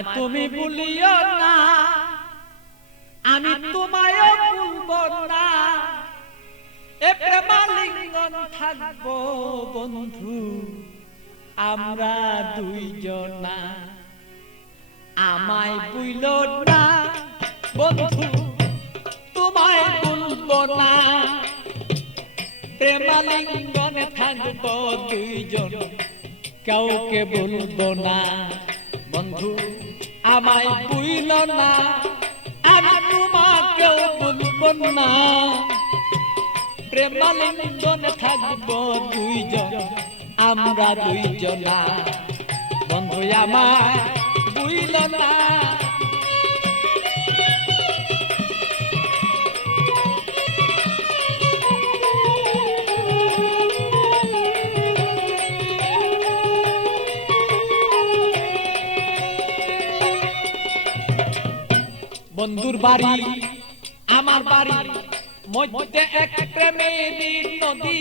আমায় তুমি ভুলিও না, আমি তোমায়ও ভুলবো না। এ প্রেমালিঙ্গন থাকবো বন্ধু আমরা দুইজনা। আমায় ভুলো না বন্ধু, তোমায় ভুলবো না। প্রেমালিঙ্গনে থাকবো দুইজন, কাউকে ভুলবো না। বন্ধু আমায় ভুলো না, আমি তোমাকেও ভুলবো না। প্রেমালিঙ্গনে থাকবো দুইজন আমরা দুইজনা। বন্ধু আমায় ভুলো না। বন্ধুর বাড়ি আমার বাড়ি মধ্যে এক প্রেমের নদী।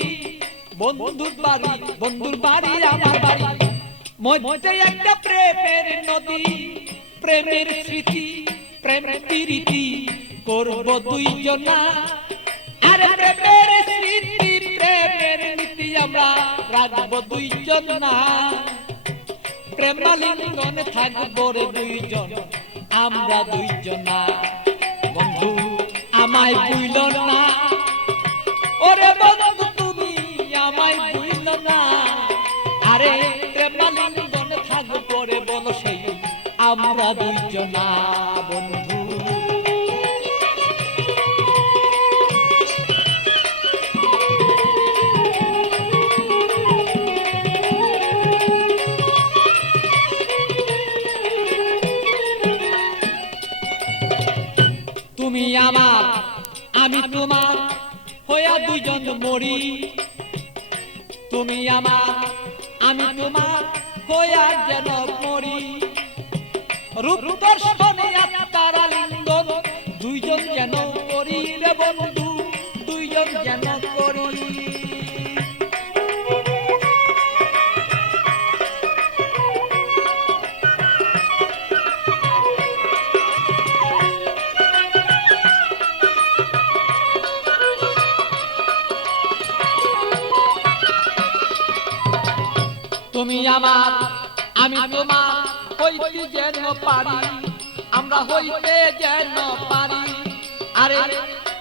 বন্ধুর বাড়ি আমার বাড়ি মধ্যে একটা প্রেমের নদী। প্রেমের স্মৃতি প্রেম প্রীতি করব দুইজনা। আর প্রেমের স্মৃতি প্রেমের নীতি আমরা রাখবো দুইজনা। প্রেমালিঙ্গনে থাকবো রে দুইজন আমরা দুইজনা। বন্ধু আমায় ভুলো না, ওরে বন্ধু তুমি আমায় ভুলো না। আরে প্রেমালিঙ্গনে থাকবো রে বলো সেই আমরা দুইজনা। বন্ধু তুমি আমার আমি তোমার হইয়া দুইজন মরি। তুমি আমার আমি তোমার হইয়া যেন মরি। রূপ দর্শনে আত্মারা লিঙ্গন দুইজন যেন করি রে বন্ধু, দুইজন যেন করি। তুমি আমার আমি তোমার হইতে যেন পারি, আমরা হইতে যেন পারি। আরে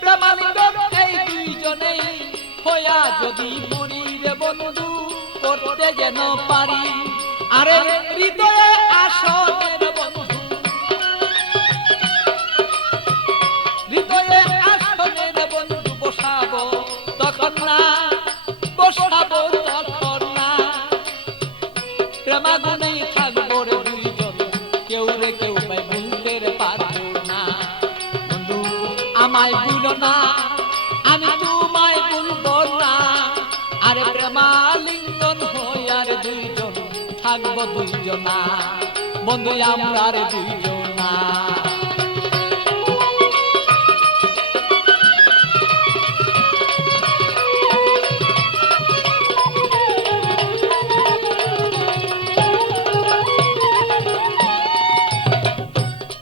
প্রেমালিঙ্গন এই দুইজনেই হইয়া যদি মরি রে বন্ধু করতে যেন পারি। আরে হৃদয়ে আসনে রে বন্ধু, হৃদয়ে আসনে রে বন্ধু বসাবো তখন না, বসাবো তখন না। প্রেমাগুনেই থাকবো রে দুইজন, কেউ রে কেউ পাই ভুলতে রে পারবো না। বন্ধু আমায় ভুলো না, আমি তোমায় ভুলবো না। আরে প্রেমালিঙ্গন হইয়া রে দুইজন থাকবো দুইজনা। বন্ধু আমরা রে দুইজনা।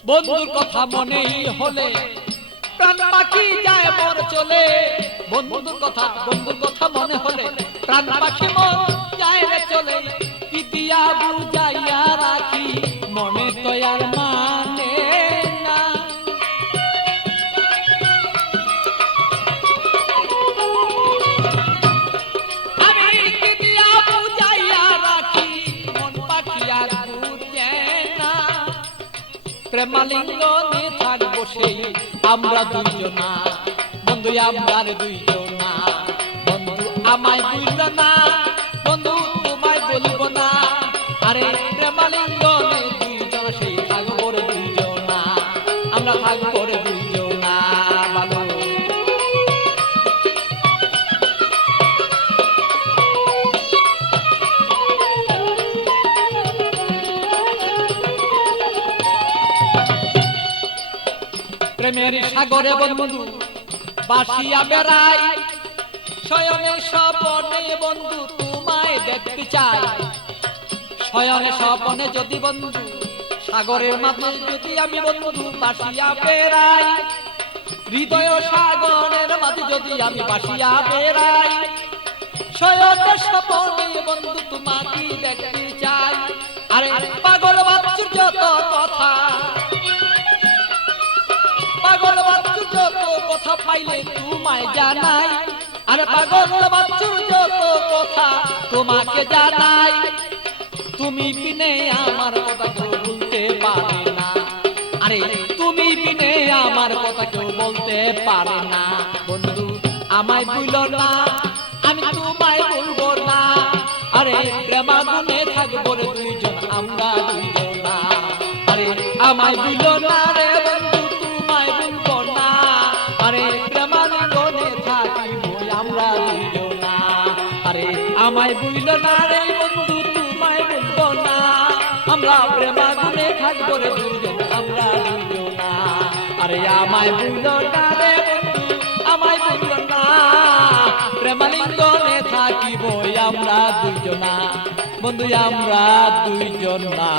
বন্ধুর কথা মনেই হলে প্রাণ পাখি যায় মন চলে। বন্ধুর কথা মনে হলে প্রাণ পাখি মন যায় রে চলে। পিতিয়া বুঝাইয়া রাখি মনে তো আর মানে না। আমি পিতিয়া বুঝাইয়া রাখি মন পাখি আর বুঝে না। প্রেমালিঙ্গনে থাকবো সেই আমরা দুইজনা। বন্ধু আমরা দুইজনা। বন্ধু আমায় ভুলো না, বন্ধু তোমায় বলবো না। আরে প্রেমালিঙ্গনে দুইজন সেই থাকবো রে দুইজনা, আমরা থাকবো রে দুইজনা। ভালো প্রেমের সাগরে বন্ধু বাসিয়া বেড়াই। শয়নে স্বপনে বন্ধু তোমায় দেখতে চাই। শয়নে স্বপনে যদি বন্ধু সাগরের মাঝে যদি আমি বন্ধু বাসিয়া বেড়াই, হৃদয় সাগরের মাঝে যদি আমি বাসিয়া বেড়াই, শয়নের স্বপনে বন্ধু তোমাকে দেখতে চাই। আরে পাগল বাচ্চুর যত কথা, পাগল বাচ্চুর যত কথা পাইলে তোমায় জানাই। আরে পাগল বাচ্চুর যত কথা তোমাকে জানাই। তুমি বিনে আমার কথা কেউ বলতে পারে না। আরে তুমি বিনে আমার কথা কেউ বলতে পারে না। বন্ধু আমায় ভুলো না, আমি তোমায় ভুলবো না। আরে প্রেমাগুনে থাকবো রে দুইজন আমরা দুইজনা। আরে আমায় ভুলো না রে বন্ধু তোমায় ভুলবো না। আরে প্রেমাগুনে থাকিবো আমরা দুইজনা। আরে আমায় ভুলো না রে বন্ধু তোমায় ভুলবো না। আমরা প্রেমাগুনে থাকবো রে দুইজন আমরা দুইজনা। আরে আমায় ভুলো না রে বন্ধু আমায় ভুলো না। প্রেমালিঙ্গনে থাকিব আমরা দুইজনা, বন্ধু আমরা দুইজনা।